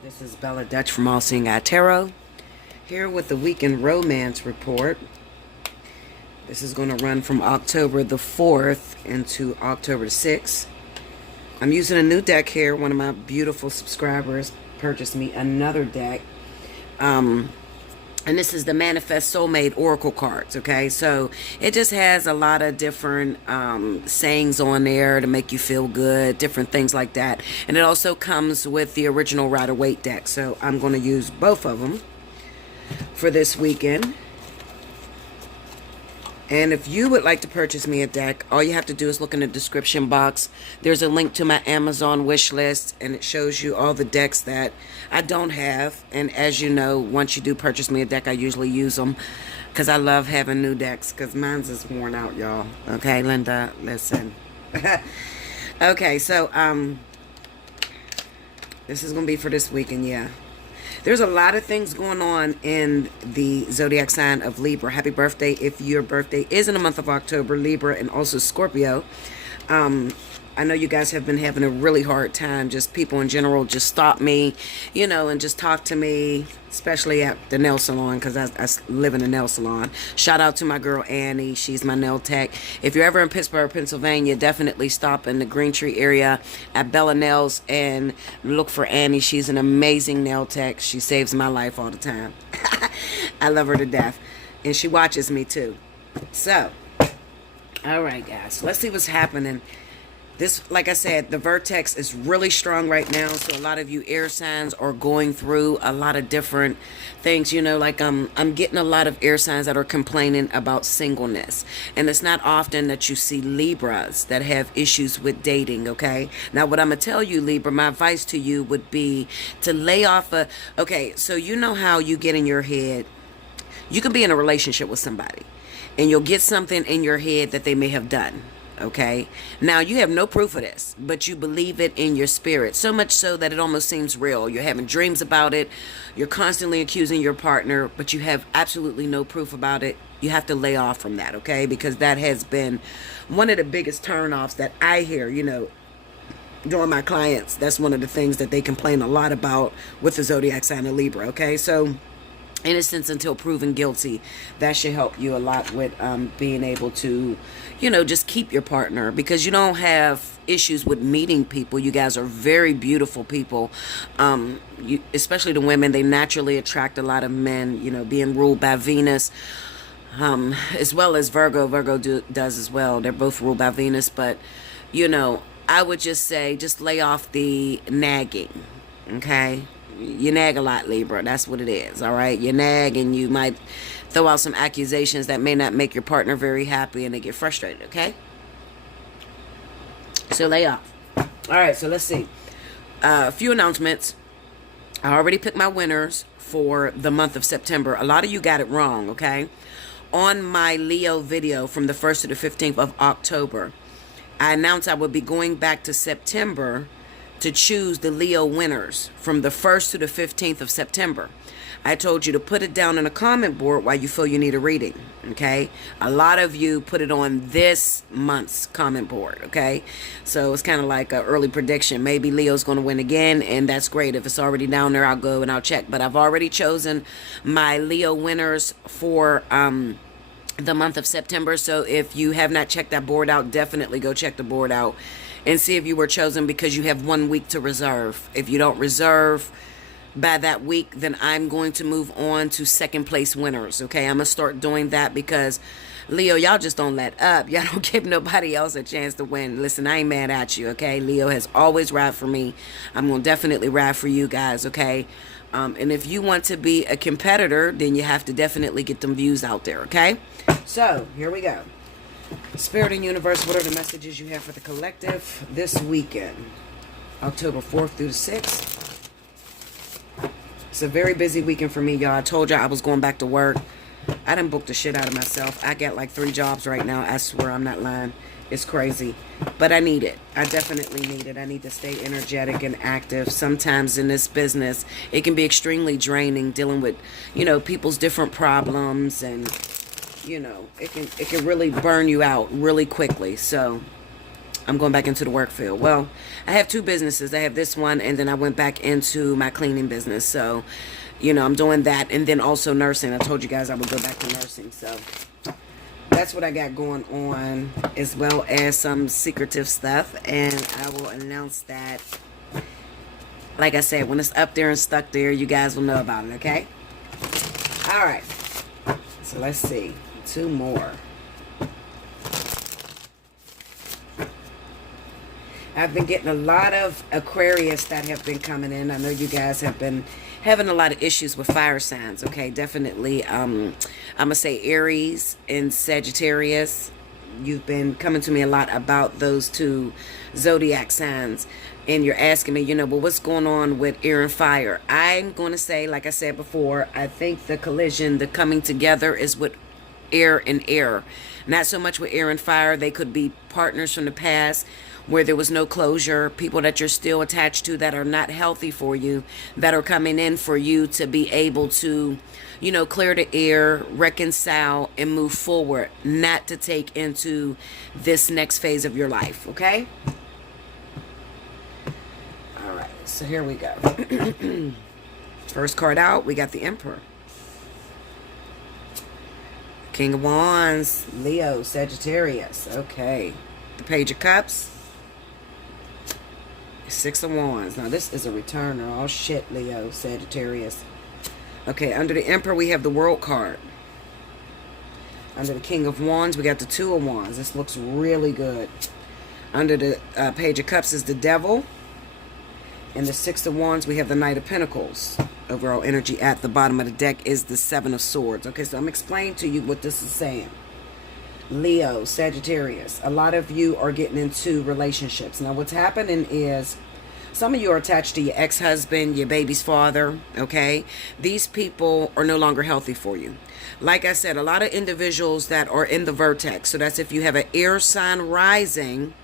This is Bella Dutch from Allseeingeyetarot, here with the weekend romance report. This is going to run from October the 4th into October the 6th. I'm using a new deck here. One of my beautiful subscribers purchased me another deck. And this is the Manifest Soulmate Oracle cards, okay? So it just has a lot of different sayings on there to make you feel good, different things like that. And it also comes with the original Rider-Waite deck. So I'm going to use both of them for this weekend. And if you would like to purchase me a deck, all you have to do is look in the description box. There's a link to my Amazon wish list, and it shows you all the decks that I don't have. And as you know, once you do purchase me a deck, I usually use them because I love having new decks because mine's is worn out, y'all. Okay, Linda, listen. Okay, so this is going to be for this weekend, yeah. There's a lot of things going on in the zodiac sign of Libra. Happy birthday if your birthday is in the month of October, Libra, and also Scorpio. I know you guys have been having a really hard time. Just people in general just stop me, you know, and just talk to me, especially at the nail salon because I live in a nail salon. Shout out to my girl Annie. She's my nail tech. If you're ever in Pittsburgh, Pennsylvania, definitely stop in the Green Tree area at Bella Nails and look for Annie. She's an amazing nail tech. She saves my life all the time. I love her to death. And she watches me too. So, all right, guys. Let's see what's happening. This, like I said, the vertex is really strong right now. So a lot of you air signs are going through a lot of different things. You know, like I'm getting a lot of air signs that are complaining about singleness. And it's not often that you see Libras that have issues with dating, okay? Now, what I'm going to tell you, Libra, my advice to you would be to lay off okay, so you know how you get in your head. You can be in a relationship with somebody and you'll get something in your head that they may have done. Okay, now you have no proof of this, but you believe it in your spirit, so much so that it almost seems real. You're having dreams about it. You're constantly accusing your partner, but you have absolutely no proof about it. You have to lay off from that, okay? Because that has been one of the biggest turnoffs that I hear, you know, during my clients. That's one of the things that they complain a lot about with the zodiac sign of Libra, okay? So innocence until proven guilty, that should help you a lot with being able to, you know, just keep your partner, because you don't have issues with meeting people. You guys are very beautiful people, especially the women. They naturally attract a lot of men, you know, being ruled by Venus, as well as Virgo does as well. They're both ruled by Venus. But, you know, I would just say just lay off the nagging, okay? You nag a lot, Libra. That's what it is, all right? You nag and you might throw out some accusations that may not make your partner very happy and they get frustrated, okay? So lay off. All right, so let's see. A few announcements. I already picked my winners for the month of September. A lot of you got it wrong, okay? On my Leo video from the 1st to the 15th of October, I announced I would be going back to September to choose the Leo winners from the 1st to the 15th of September. I told you to put it down in a comment board why you feel you need a reading, okay? A lot of you put it on this month's comment board, okay? So it's kind of like an early prediction. Maybe Leo's going to win again, and that's great. If it's already down there, I'll go and I'll check. But I've already chosen my Leo winners for the month of September. So if you have not checked that board out, definitely go check the board out and see if you were chosen, because you have 1 week to reserve. If you don't reserve by that week, then I'm going to move on to second place winners, okay? I'm going to start doing that because, Leo, y'all just don't let up. Y'all don't give nobody else a chance to win. Listen, I ain't mad at you, okay? Leo has always ride for me. I'm going to definitely ride for you guys, okay? And if you want to be a competitor, then you have to definitely get them views out there, okay? So, here we go. Spirit and Universe, what are the messages you have for the collective this weekend? October 4th through the 6th. It's a very busy weekend for me, y'all. I told y'all I was going back to work. I done booked the shit out of myself. I got like 3 jobs right now. I swear, I'm not lying. It's crazy. But I need it. I definitely need it. I need to stay energetic and active. Sometimes in this business, it can be extremely draining dealing with, you know, people's different problems, and you know, it can really burn you out really quickly. So I'm going back into the work field. Well, I have two businesses. I have this one, and then I went back into my cleaning business. So, you know, I'm doing that, and then also nursing. I told you guys I would go back to nursing. So that's what I got going on, as well as some secretive stuff. And I will announce that, like I said, when it's up there and stuck there, you guys will know about it, okay? All right. So let's see. Two more. I've been getting a lot of Aquarius that have been coming in. I know you guys have been having a lot of issues with fire signs, okay? Definitely, I'm going to say Aries and Sagittarius. You've been coming to me a lot about those two zodiac signs. And you're asking me, you know, well, what's going on with air and fire? I'm going to say, like I said before, I think the collision, the coming together is with air and air. Not so much with air and fire. They could be partners from the past where there was no closure, people that you're still attached to that are not healthy for you, that are coming in for you to be able to, you know, clear the air, reconcile, and move forward, not to take into this next phase of your life, okay? All right, so here we go. First card out, we got the Emperor. King of Wands, Leo, Sagittarius, okay. The Page of Cups. Six of Wands. Now this is a returner. Oh shit, Leo, Sagittarius. Okay, under the Emperor we have the World card. Under the King of Wands we got the Two of Wands. This looks really good. Under the Page of Cups is the Devil. And the Six of Wands we have the Knight of Pentacles. Overall energy at the bottom of the deck is the Seven of Swords. Okay, so I'm explaining to you what this is saying. Leo, Sagittarius, a lot of you are getting into relationships. Now what's happening is some of you are attached to your ex-husband, your baby's father, okay? These people are no longer healthy for you. Like I said, a lot of individuals that are in the vertex, so that's if you have an air sign rising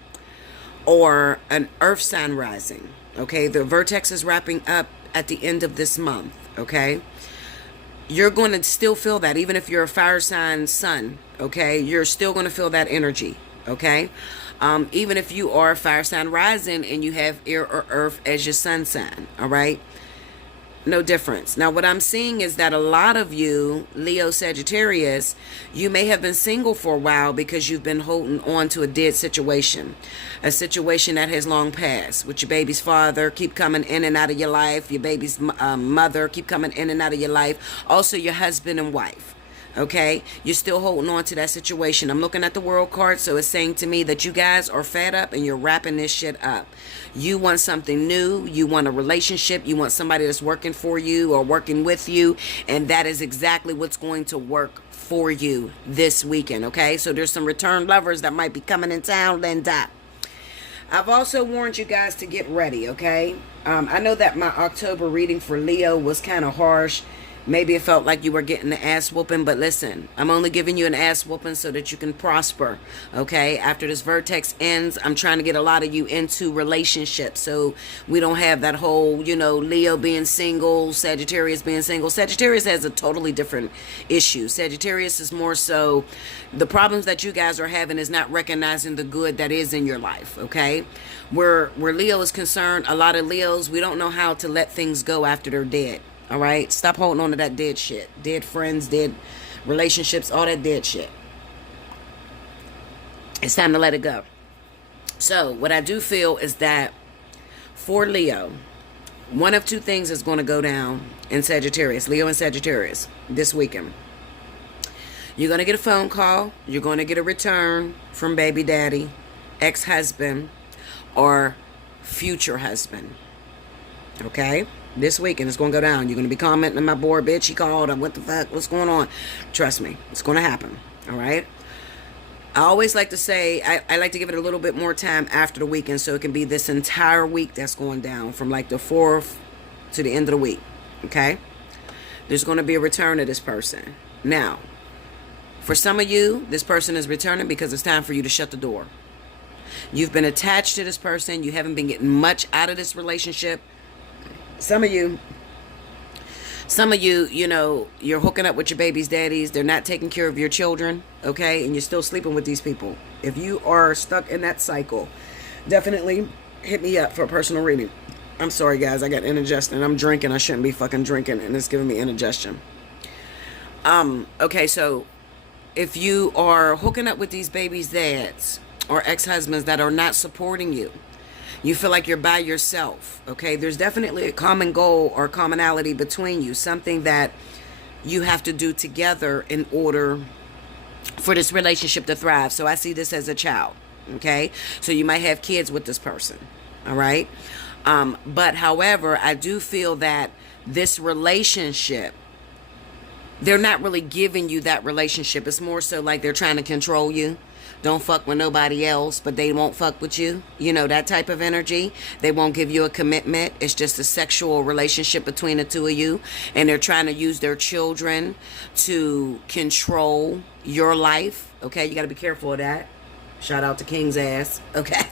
or an earth sign rising, okay? The vertex is wrapping up at the end of this month, okay? You're going to still feel that, even if you're a fire sign sun, okay? You're still going to feel that energy, okay? Even if you are a fire sign rising and you have air or earth as your sun sign, all right? No difference. Now, what I'm seeing is that a lot of you, Leo, Sagittarius, you may have been single for a while because you've been holding on to a dead situation. A situation that has long passed. With your baby's father, keep coming in and out of your life. Your baby's mother, keep coming in and out of your life. Also, your husband and wife. Okay, you're still holding on to that situation. I'm looking at the World card, so it's saying to me that you guys are fed up and you're wrapping this shit up. You want something new. You want a relationship. You want somebody that's working for you or working with you, and that is exactly what's going to work for you this weekend. Okay, so there's some return lovers that might be coming in town, Linda. I've also warned you guys to get ready. Okay, I know that my October reading for Leo was kind of harsh. Maybe it felt like you were getting the ass whooping, but listen, I'm only giving you an ass whooping so that you can prosper, okay? After this vertex ends, I'm trying to get a lot of you into relationships so we don't have that whole, you know, Leo being single, Sagittarius being single. Sagittarius has a totally different issue. Sagittarius is more so the problems that you guys are having is not recognizing the good that is in your life, okay? Where Leo is concerned, a lot of Leos, we don't know how to let things go after they're dead. All right, stop holding on to that dead shit. Dead friends, dead relationships, all that dead shit. It's time to let it go. So what I do feel is that for Leo, one of two things is going to go down in Sagittarius, Leo and Sagittarius, this weekend. You're going to get a phone call. You're going to get a return from baby daddy, ex-husband, or future husband. Okay? This weekend it's going to go down. You're going to be commenting on my board, bitch, he called. What the fuck? What's going on? Trust me. It's going to happen. All right? I always like to say, I like to give it a little bit more time after the weekend so it can be this entire week that's going down from like the 4th to the end of the week. Okay? There's going to be a return of this person. Now, for some of you, this person is returning because it's time for you to shut the door. You've been attached to this person. You haven't been getting much out of this relationship. Some of you, you know, you're hooking up with your baby's daddies. They're not taking care of your children, okay? And you're still sleeping with these people. If you are stuck in that cycle, definitely hit me up for a personal reading. I'm sorry, guys. I got indigestion. I'm drinking. I shouldn't be fucking drinking, and it's giving me indigestion. Okay, so if you are hooking up with these babies' dads or ex-husbands that are not supporting you, you feel like you're by yourself, okay? There's definitely a common goal or commonality between you, something that you have to do together in order for this relationship to thrive. So I see this as a child, okay? So you might have kids with this person, all right? But however, I do feel that this relationship, they're not really giving you that relationship. It's more so like they're trying to control you. Don't fuck with nobody else, but they won't fuck with you. You know, that type of energy. They won't give you a commitment. It's just a sexual relationship between the two of you. And they're trying to use their children to control your life. Okay, you got to be careful of that. Shout out to King's ass. Okay.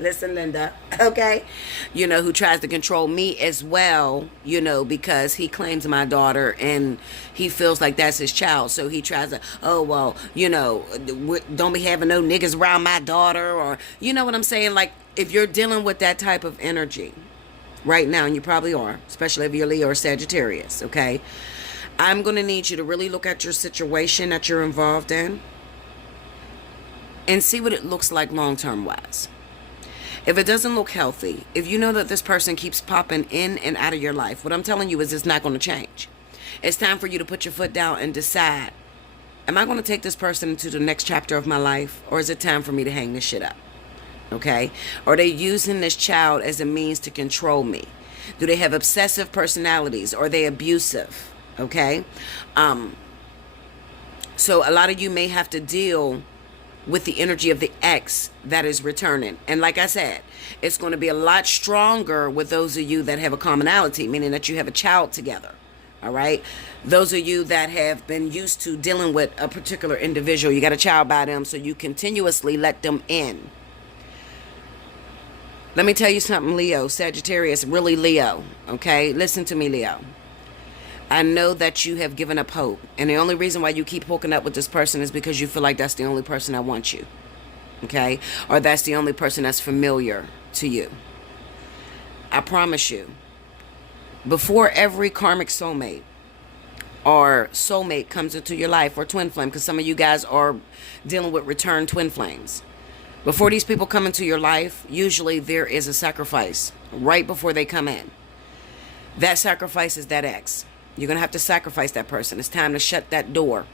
Listen, Linda, okay, you know, who tries to control me as well, you know, because he claims my daughter and he feels like that's his child. So he tries to, oh, well, you know, don't be having no niggas around my daughter, or, you know what I'm saying? Like, if you're dealing with that type of energy right now, and you probably are, especially if you're Leo or Sagittarius, okay, I'm going to need you to really look at your situation that you're involved in and see what it looks like long-term wise. If it doesn't look healthy, if you know that this person keeps popping in and out of your life, what I'm telling you is it's not going to change. It's time for you to put your foot down and decide, am I going to take this person into the next chapter of my life, or is it time for me to hang this shit up? Okay? Are they using this child as a means to control me? Do they have obsessive personalities? Are they abusive? Okay? So a lot of you may have to deal with the energy of the ex that is returning. And like I said, it's going to be a lot stronger with those of you that have a commonality, meaning that you have a child together. All right? Those of you that have been used to dealing with a particular individual, you got a child by them, so you continuously let them in. Let me tell you something, Leo, Sagittarius, really Leo, okay? Listen to me, Leo. I know that you have given up hope. And the only reason why you keep hooking up with this person is because you feel like that's the only person that wants you. Okay? Or that's the only person that's familiar to you. I promise you, before every karmic soulmate or soulmate comes into your life, or twin flame, because some of you guys are dealing with return twin flames. Before these people come into your life, usually there is a sacrifice right before they come in. That sacrifice is that ex. You're going to have to sacrifice that person. It's time to shut that door.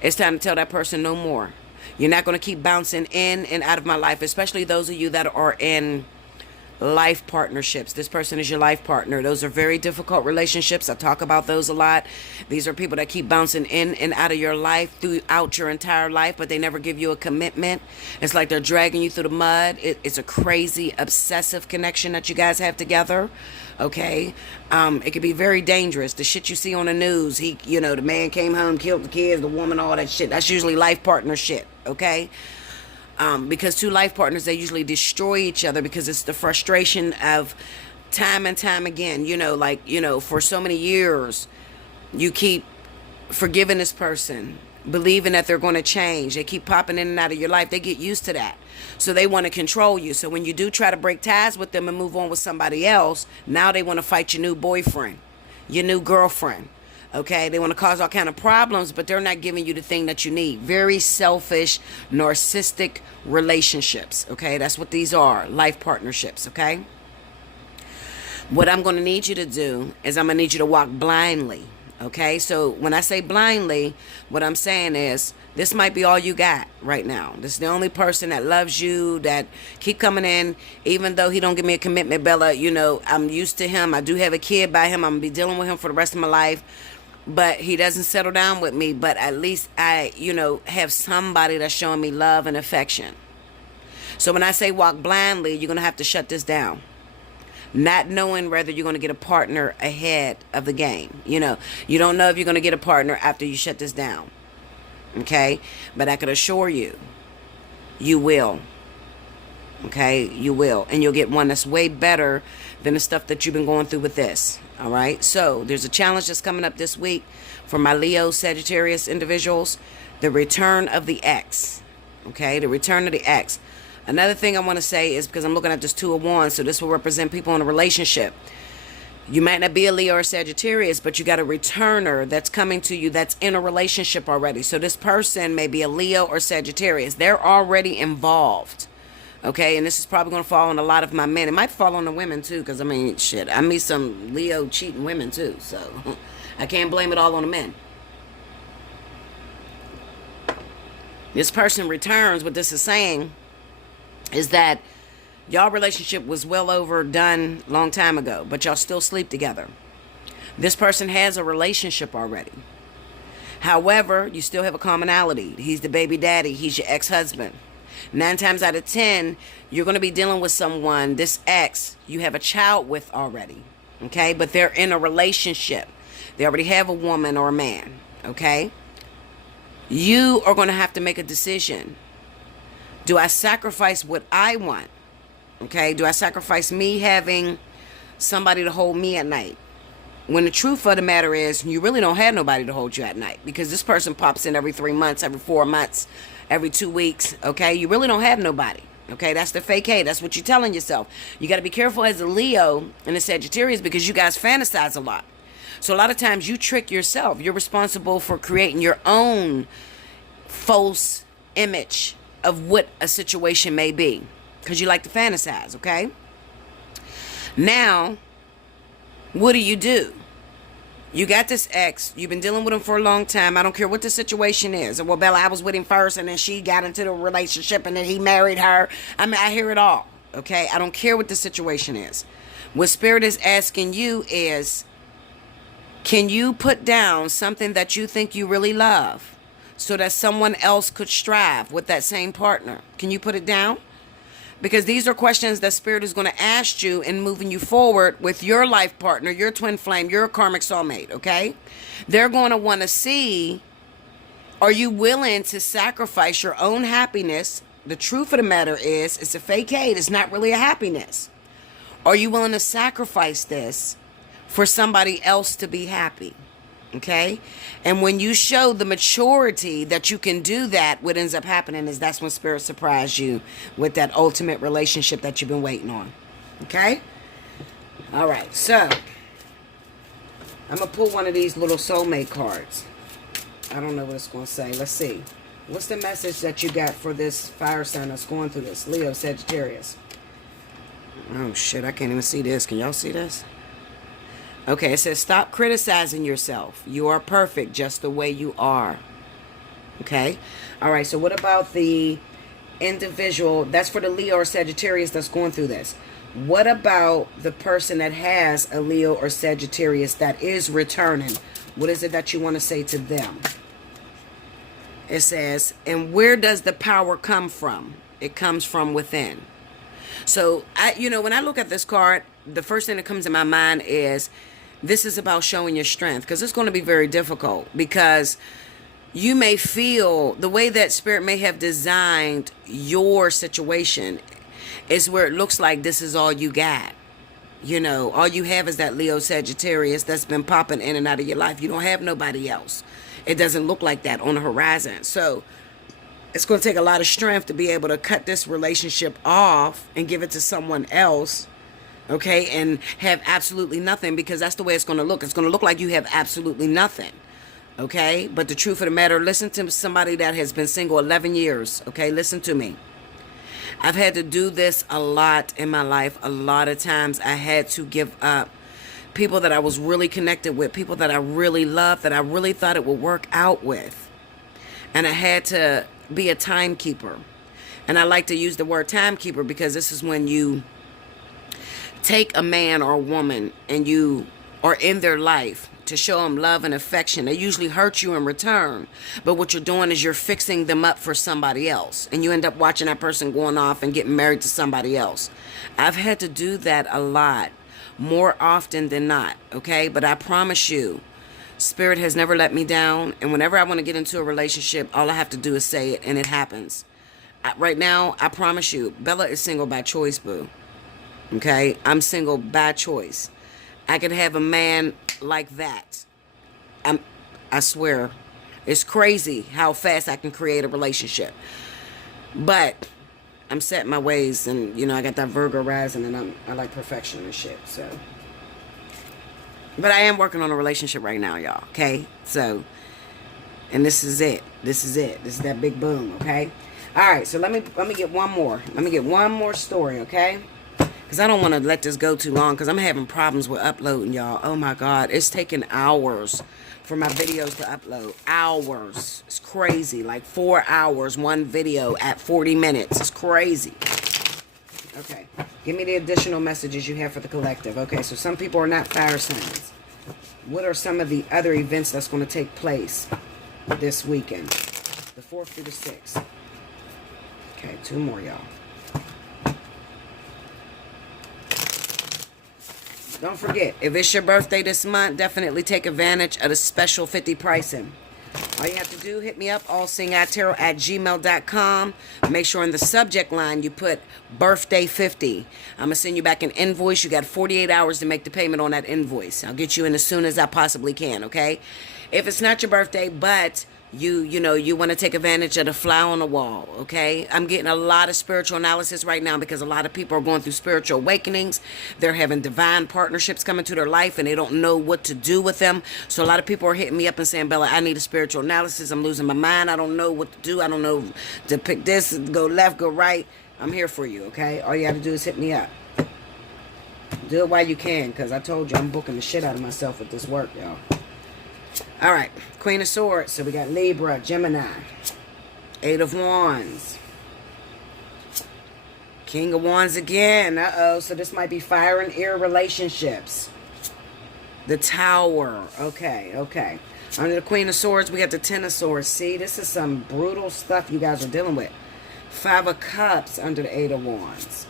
It's time to tell that person no more. You're not going to keep bouncing in and out of my life, especially those of you that are in life partnerships. This person is your life partner. Those are very difficult relationships. I talk about those a lot. These are people that keep bouncing in and out of your life throughout your entire life, but they never give you a commitment. It's like they're dragging you through the mud. It's a crazy, obsessive connection that you guys have together. Okay? It can be very dangerous. The shit you see on the news, the man came home, killed the kids, the woman, all that shit. That's usually life partner shit. Okay? Because two life partners, they usually destroy each other because it's the frustration of time and time again. For so many years, you keep forgiving this person, believing that they're going to change. They keep popping in and out of your life. They get used to that. So they want to control you. So when you do try to break ties with them and move on with somebody else, now they want to fight your new boyfriend, your new girlfriend. Okay, they want to cause all kind of problems, but they're not giving you the thing that you need. Very selfish, narcissistic relationships. Okay, that's what these are, life partnerships. Okay, what I'm going to need you to do is I'm going to need you to walk blindly. Okay, so when I say blindly, what I'm saying is this might be all you got right now. This is the only person that loves you, that keep coming in, even though he don't give me a commitment, Bella. I'm used to him. I do have a kid by him. I'm going to be dealing with him for the rest of my life. But he doesn't settle down with me. But at least I, have somebody that's showing me love and affection. So when I say walk blindly, you're going to have to shut this down. Not knowing whether you're going to get a partner ahead of the game. You don't know if you're going to get a partner after you shut this down. Okay? But I can assure you, you will. Okay? You will. And you'll get one that's way better than the stuff that you've been going through with this. All right? So, there's a challenge that's coming up this week for my Leo, Sagittarius individuals. The return of the ex. Okay? The return of the ex. Another thing I want to say is, because I'm looking at this Two of Wands, so this will represent people in a relationship. You might not be a Leo or Sagittarius, but you got a returner that's coming to you that's in a relationship already. So this person may be a Leo or Sagittarius. They're already involved. Okay, and this is probably going to fall on a lot of my men. It might fall on the women too, because I mean, shit, I meet some Leo cheating women too. So I can't blame it all on the men. This person returns. What this is saying is that y'all relationship was well overdone long time ago, but y'all still sleep together. This person has a relationship already. However, you still have a commonality. He's the baby daddy. He's your ex-husband. 9 times out of 10, you're going to be dealing with someone, this ex, you have a child with already. Okay? But they're in a relationship. They already have a woman or a man. Okay? You are going to have to make a decision. Do I sacrifice what I want? Okay, do I sacrifice me having somebody to hold me at night? When the truth of the matter is, you really don't have nobody to hold you at night, because this person pops in every 3 months, every 4 months, every 2 weeks. Okay, you really don't have nobody. Okay, that's the fake hate. That's what you're telling yourself. You got to be careful as a Leo and a Sagittarius, because you guys fantasize a lot. So a lot of times you trick yourself. You're responsible for creating your own false image of what a situation may be, because you like to fantasize. Okay, now what do? You got this ex, you've been dealing with him for a long time. I don't care what the situation is. Well, Bella, I was with him first, and then she got into the relationship, and then he married her. I mean, I hear it all. Okay, I don't care what the situation is. What Spirit is asking you is, can you put down something that you think you really love, so that someone else could strive with that same partner? Can you put it down? Because these are questions that Spirit is going to ask you in moving you forward with your life partner, your twin flame, your karmic soulmate, okay? They're going to want to see, are you willing to sacrifice your own happiness? The truth of the matter is, it's a fake hate. It's not really a happiness. Are you willing to sacrifice this for somebody else to be happy? Okay? And when you show the maturity that you can do that, what ends up happening is that's when Spirit surprised you with that ultimate relationship that you've been waiting on. Okay? All right. So, I'm going to pull one of these little soulmate cards. I don't know what it's going to say. Let's see. What's the message that you got for this fire sign that's going through this? Leo, Sagittarius. Oh, shit. I can't even see this. Can y'all see this? Okay, it says, stop criticizing yourself. You are perfect just the way you are. Okay? All right, so what about the individual? That's for the Leo or Sagittarius that's going through this. What about the person that has a Leo or Sagittarius that is returning? What is it that you want to say to them? It says, and where does the power come from? It comes from within. So, when I look at this card, the first thing that comes to my mind is, this is about showing your strength, because it's going to be very difficult, because you may feel the way that Spirit may have designed your situation is where it looks like this is all you got. All you have is that Leo Sagittarius that's been popping in and out of your life. You don't have nobody else. It doesn't look like that on the horizon. So it's going to take a lot of strength to be able to cut this relationship off and give it to someone else. Okay, and have absolutely nothing, because that's the way it's going to look. It's going to look like you have absolutely nothing. Okay, but the truth of the matter, listen to somebody that has been single 11 years. Okay, listen to me. I've had to do this a lot in my life. A lot of times I had to give up people that I was really connected with, people that I really loved, that I really thought it would work out with. And I had to be a timekeeper. And I like to use the word timekeeper because this is when you take a man or a woman and you are in their life to show them love and affection. They usually hurt you in return, but what you're doing is you're fixing them up for somebody else, and you end up watching that person going off and getting married to somebody else. I've had to do that a lot, more often than not, okay? But I promise you, Spirit has never let me down, and whenever I want to get into a relationship, all I have to do is say it, and it happens. Right now, I promise you, Bella is single by choice, boo. Okay, I'm single by choice. I could have a man like that. I swear, it's crazy how fast I can create a relationship. But I'm set in my ways, and you know, I got that Virgo rising, and I like perfection and shit. So, but I am working on a relationship right now, y'all. Okay, so, and this is it. This is it. This is that big boom. Okay. All right. So let me get one more. Let me get one more story. Okay. Because I don't want to let this go too long, because I'm having problems with uploading, y'all. Oh my God, it's taking hours for my videos to upload. Hours. It's crazy. Like 4 hours, one video at 40 minutes. It's crazy. Okay. Give me the additional messages you have for the collective. Okay, so some people are not fire signs. What are some of the other events that's going to take place this weekend? The 4th through the 6th. Okay, 2 more, y'all. Don't forget, if it's your birthday this month, definitely take advantage of the special 50 pricing. All you have to do, hit me up, allseeingeyetarot@gmail.com. Make sure in the subject line you put birthday 50. I'm going to send you back an invoice. You got 48 hours to make the payment on that invoice. I'll get you in as soon as I possibly can, okay? If it's not your birthday, but you know, you want to take advantage of the fly on the wall, okay? I'm getting a lot of spiritual analysis right now because a lot of people are going through spiritual awakenings. They're having divine partnerships come into their life and they don't know what to do with them. So a lot of people are hitting me up and saying, Bella, I need a spiritual analysis. I'm losing my mind. I don't know what to do. I don't know to pick this, go left, go right. I'm here for you, okay? All you have to do is hit me up. Do it while you can, because I told you I'm booking the shit out of myself with this work, y'all. All right, Queen of Swords. So we got Libra, Gemini, 8 of Wands, King of Wands again. Uh-oh, so this might be fire and air relationships. The Tower. Okay, okay. Under the Queen of Swords, we got the 10 of Swords. See, this is some brutal stuff you guys are dealing with. 5 of Cups under the 8 of Wands.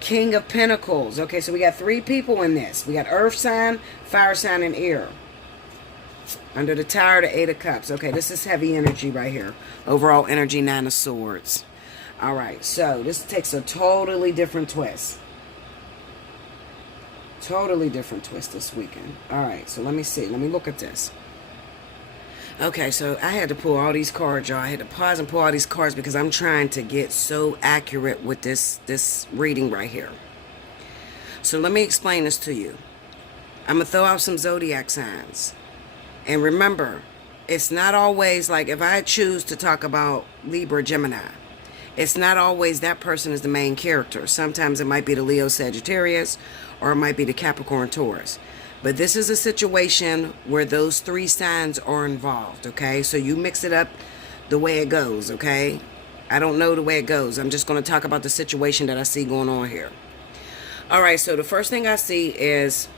King of Pentacles. Okay, so we got 3 people in this. We got Earth sign, fire sign, and air. Under the Tower, the 8 of Cups. Okay, this is heavy energy right here. Overall energy, 9 of Swords. All right, so this takes a totally different twist. Totally different twist this weekend. All right, so let me see. Let me look at this. Okay, so I had to pull all these cards, y'all. I had to pause and pull all these cards because I'm trying to get so accurate with this reading right here. So let me explain this to you. I'm going to throw out some zodiac signs. And remember, it's not always like if I choose to talk about Libra, Gemini, it's not always that person is the main character. Sometimes it might be the Leo, Sagittarius, or it might be the Capricorn, Taurus. But this is a situation where those 3 signs are involved, okay? So you mix it up the way it goes, okay? I don't know the way it goes. I'm just going to talk about the situation that I see going on here. All right, so the first thing I see is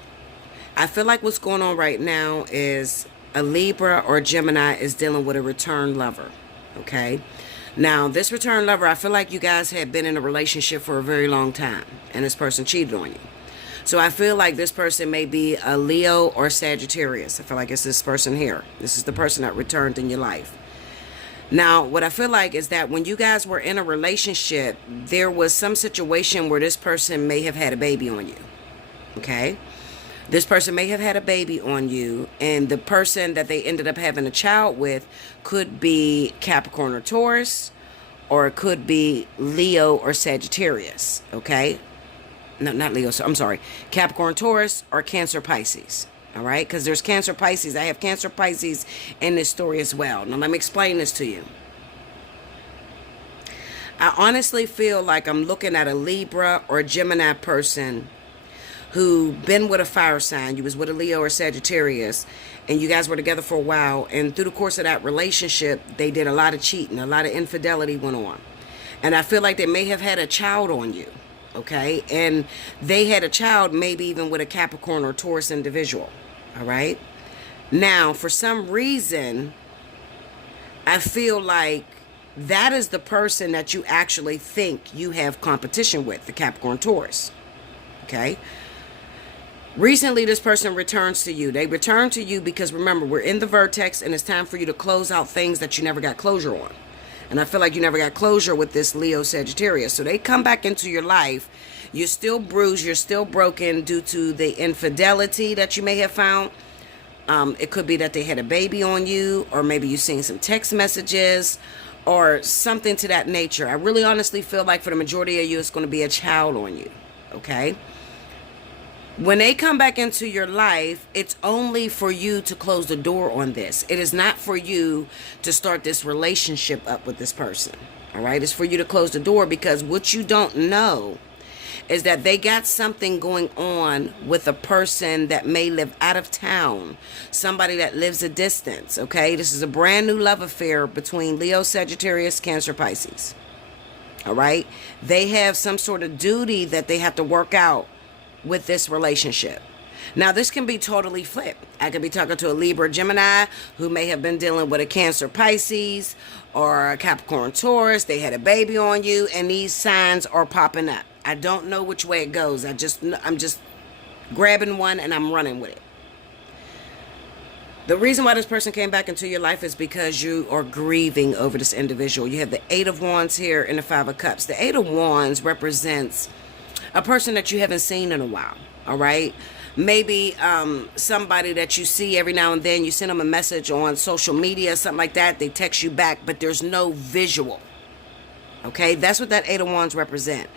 I feel like what's going on right now is a Libra or Gemini is dealing with a return lover, okay? Now, this return lover, I feel like you guys have been in a relationship for a very long time, and this person cheated on you. So I feel like this person may be a Leo or Sagittarius. I feel like it's this person here. This is the person that returned in your life. Now, what I feel like is that when you guys were in a relationship, there was some situation where this person may have had a baby on you, okay? This person may have had a baby on you, and the person that they ended up having a child with could be Capricorn or Taurus, or it could be Leo or Sagittarius, okay? No, not Leo, so I'm sorry. Capricorn, Taurus, or Cancer, Pisces, all right? Because there's Cancer, Pisces. I have Cancer, Pisces in this story as well. Now, let me explain this to you. I honestly feel like I'm looking at a Libra or a Gemini person who been with a fire sign. You was with a Leo or Sagittarius, and you guys were together for a while, and through the course of that relationship, they did a lot of cheating, a lot of infidelity went on. And I feel like they may have had a child on you, okay? And they had a child maybe even with a Capricorn or Taurus individual, all right? Now, for some reason, I feel like that is the person that you actually think you have competition with, the Capricorn, Taurus, okay? Recently, this person returns to you. They return to you because, remember, we're in the vertex, and it's time for you to close out things that you never got closure on. And I feel like you never got closure with this Leo Sagittarius. So they come back into your life. You're still bruised. You're still broken due to the infidelity that you may have found. It could be that they had a baby on you, or maybe you've seen some text messages, or something to that nature. I really honestly feel like for the majority of you, it's going to be a child on you. Okay? When they come back into your life, it's only for you to close the door on this. It is not for you to start this relationship up with this person. All right? It's for you to close the door, because what you don't know is that they got something going on with a person that may live out of town, somebody that lives a distance. Okay? This is a brand new love affair between Leo, Sagittarius, Cancer, Pisces. All right? They have some sort of duty that they have to work out with this relationship. Now, this can be totally flipped. I could be talking to a Libra, Gemini, who may have been dealing with a Cancer, Pisces, or a Capricorn, Taurus. They had a baby on you, and these signs are popping up. I don't know which way it goes. I'm just grabbing one and I'm running with it. The reason why this person came back into your life is because you are grieving over this individual. You have the 8 of Wands here and the 5 of Cups. The 8 of Wands represents a person that you haven't seen in a while, all right? Maybe somebody that you see every now and then. You send them a message on social media, something like that. They text you back, but there's no visual, okay? That's what that 8 of Wands represent.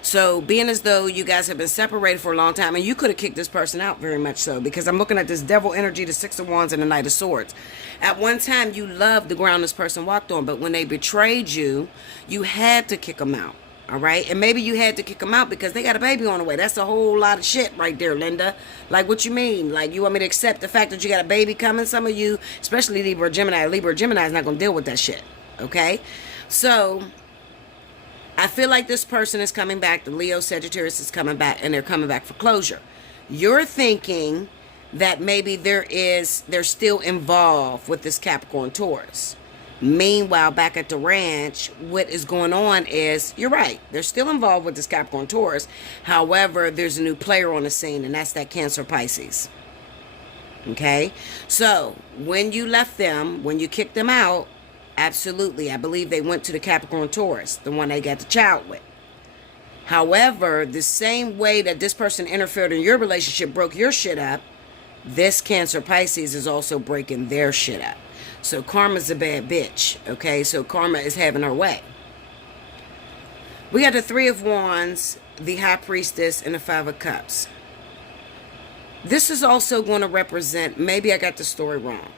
So being as though you guys have been separated for a long time, and you could have kicked this person out, very much so, because I'm looking at this devil energy, the 6 of Wands and the Knight of Swords. At one time, you loved the ground this person walked on, but when they betrayed you, you had to kick them out. All right. And maybe you had to kick them out because they got a baby on the way. That's a whole lot of shit right there, Linda. Like, what you mean? Like, you want me to accept the fact that you got a baby coming? Some of you, especially Libra, Gemini is not going to deal with that shit. Okay. So I feel like this person is coming back. The Leo, Sagittarius is coming back, and they're coming back for closure. You're thinking that maybe they're still involved with this Capricorn, Taurus. Meanwhile, back at the ranch, what is going on is, you're right, they're still involved with this Capricorn, Taurus. However, there's a new player on the scene, and that's that Cancer, Pisces. Okay? So, when you left them, when you kicked them out, absolutely, I believe they went to the Capricorn, Taurus, the one they got the child with. However, the same way that this person interfered in your relationship, broke your shit up, this Cancer, Pisces is also breaking their shit up. So karma's a bad bitch, okay? So karma is having her way. We got the 3 of Wands, the High Priestess, and the 5 of Cups. This is also going to represent, maybe I got the story wrong.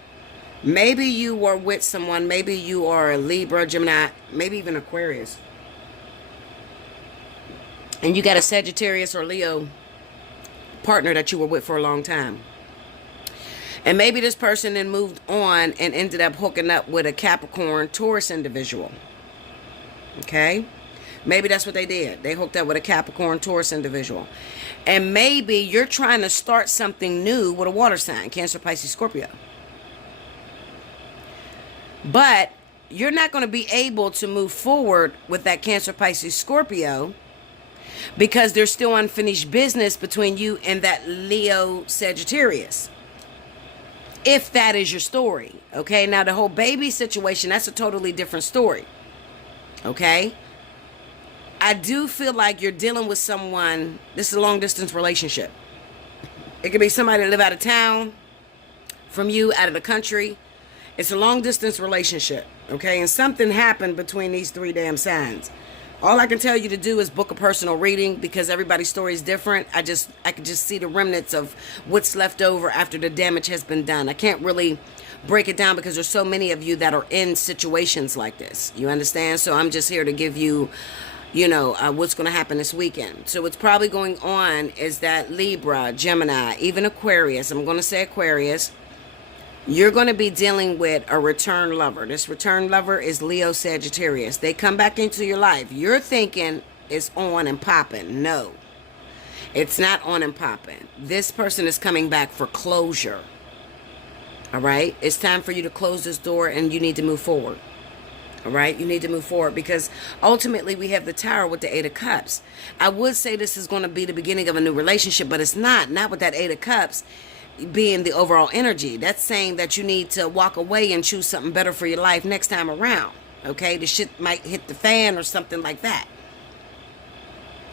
Maybe you were with someone, maybe you are a Libra, Gemini, maybe even Aquarius. And you got a Sagittarius or Leo partner that you were with for a long time. And maybe this person then moved on and ended up hooking up with a Capricorn, Taurus individual. Okay? Maybe that's what they did. They hooked up with a Capricorn, Taurus individual. And maybe you're trying to start something new with a water sign, Cancer, Pisces, Scorpio. But you're not going to be able to move forward with that Cancer, Pisces, Scorpio because there's still unfinished business between you and that Leo, Sagittarius. If that is your story, okay? Now, the whole baby situation, that's a totally different story, okay? I do feel like you're dealing with someone, this is a long-distance relationship. It could be somebody that live out of town from you, out of the country. It's a long-distance relationship, okay? And something happened between these 3 damn signs. All I can tell you to do is book a personal reading because everybody's story is different. I can just see the remnants of what's left over after the damage has been done. I can't really break it down because there's so many of you that are in situations like this. You understand? So I'm just here to give you, what's going to happen this weekend. So what's probably going on is that Libra, Gemini, even Aquarius, I'm going to say Aquarius, you're going to be dealing with a return lover. This return lover is Leo, Sagittarius. They come back into your life. You're thinking it's on and popping. No, it's not on and popping. This person is coming back for closure. All right? It's time for you to close this door and you need to move forward. All right? You need to move forward because ultimately we have the Tower with the 8 of Cups. I would say this is going to be the beginning of a new relationship, but it's not. Not with that 8 of Cups being the overall energy. That's saying that you need to walk away and choose something better for your life next time around. Okay? The shit might hit the fan or something like that.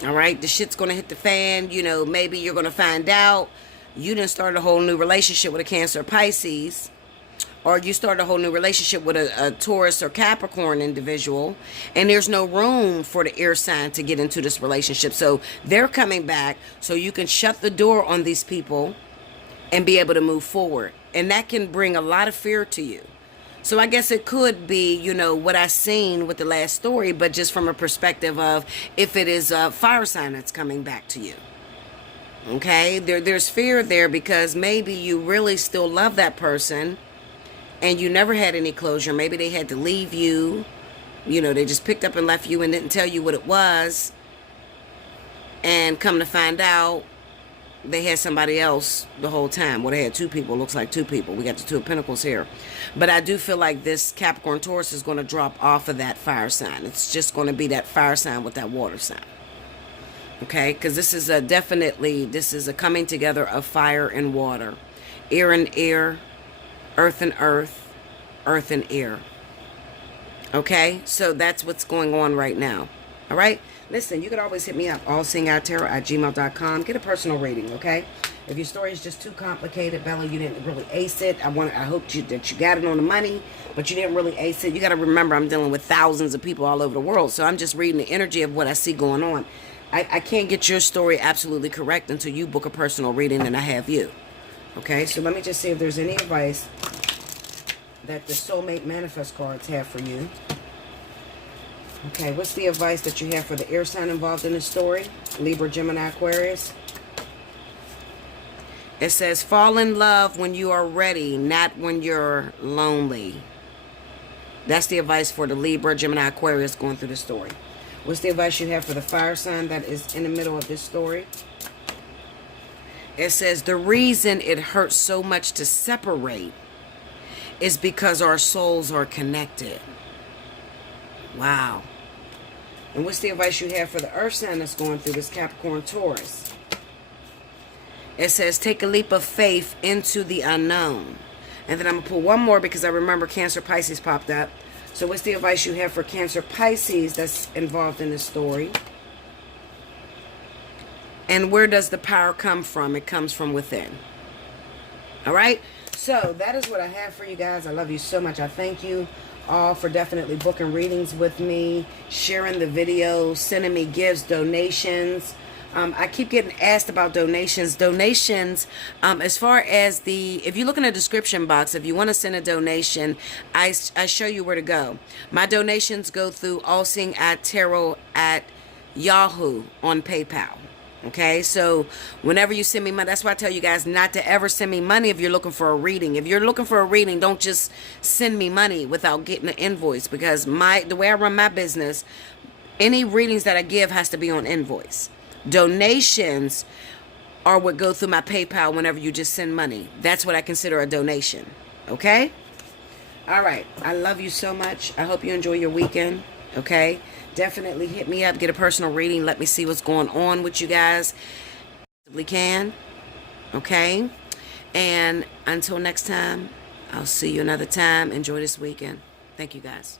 All right? The shit's going to hit the fan. Maybe you're going to find out you done started a whole new relationship with a Cancer, Pisces, or you start a whole new relationship with a Taurus or Capricorn individual, and there's no room for the air sign to get into this relationship. So they're coming back so you can shut the door on these people and be able to move forward. And that can bring a lot of fear to you. So I guess it could be, you know, what I seen with the last story, but just from a perspective of if it is a fire sign that's coming back to you. Okay? There's fear there because maybe you really still love that person and you never had any closure. Maybe they had to leave you. You know, they just picked up and left you and didn't tell you what it was. And come to find out, they had somebody else the whole time. Well, they had two people. Looks like two people. We got the Two of Pentacles here. But I do feel like this Capricorn Taurus is going to drop off of that fire sign. It's just going to be that fire sign with that water sign. Okay? Because this is this is a coming together of fire and water. Air and air. Earth and earth. Earth and air. Okay? So that's what's going on right now. All right? Listen, you can always hit me up, allseeingeyetarot@gmail.com. Get a personal reading, okay? If your story is just too complicated, Bella, you didn't really ace it. I hope that you got it on the money, but you didn't really ace it. You got to remember, I'm dealing with thousands of people all over the world, so I'm just reading the energy of what I see going on. I can't get your story absolutely correct until you book a personal reading and I have you. Okay, so let me just see if there's any advice that the Soulmate Manifest cards have for you. Okay, what's the advice that you have for the air sign involved in the story? Libra, Gemini, Aquarius. It says, fall in love when you are ready, not when you're lonely. That's the advice for the Libra, Gemini, Aquarius going through the story. What's the advice you have for the fire sign that is in the middle of this story? It says, the reason it hurts so much to separate is because our souls are connected. Wow. And what's the advice you have for the earth sign that's going through this Capricorn Taurus? It says, take a leap of faith into the unknown. And then I'm going to pull one more because I remember Cancer Pisces popped up. So what's the advice you have for Cancer Pisces that's involved in this story? And where does the power come from? It comes from within. All right? So that is what I have for you guys. I love you so much. I thank you all for definitely booking readings with me, sharing the videos, sending me gifts, donations. I keep getting asked about donations. As far as if you look in the description box, if you want to send a donation, I show you where to go. My donations go through Allseeingeyetarot at Yahoo on PayPal. Okay, so whenever you send me money, that's why I tell you guys not to ever send me money if you're looking for a reading. If you're looking for a reading, don't just send me money without getting an invoice, because the way I run my business, any readings that I give has to be on invoice. Donations are what go through my PayPal whenever you just send money. That's what I consider a donation. Okay? All right. I love you so much. I hope you enjoy your weekend. Okay? Definitely hit me up, get a personal reading. Let me see what's going on with you guys. We can. Okay? And until next time, I'll see you another time. Enjoy this weekend. Thank you, guys.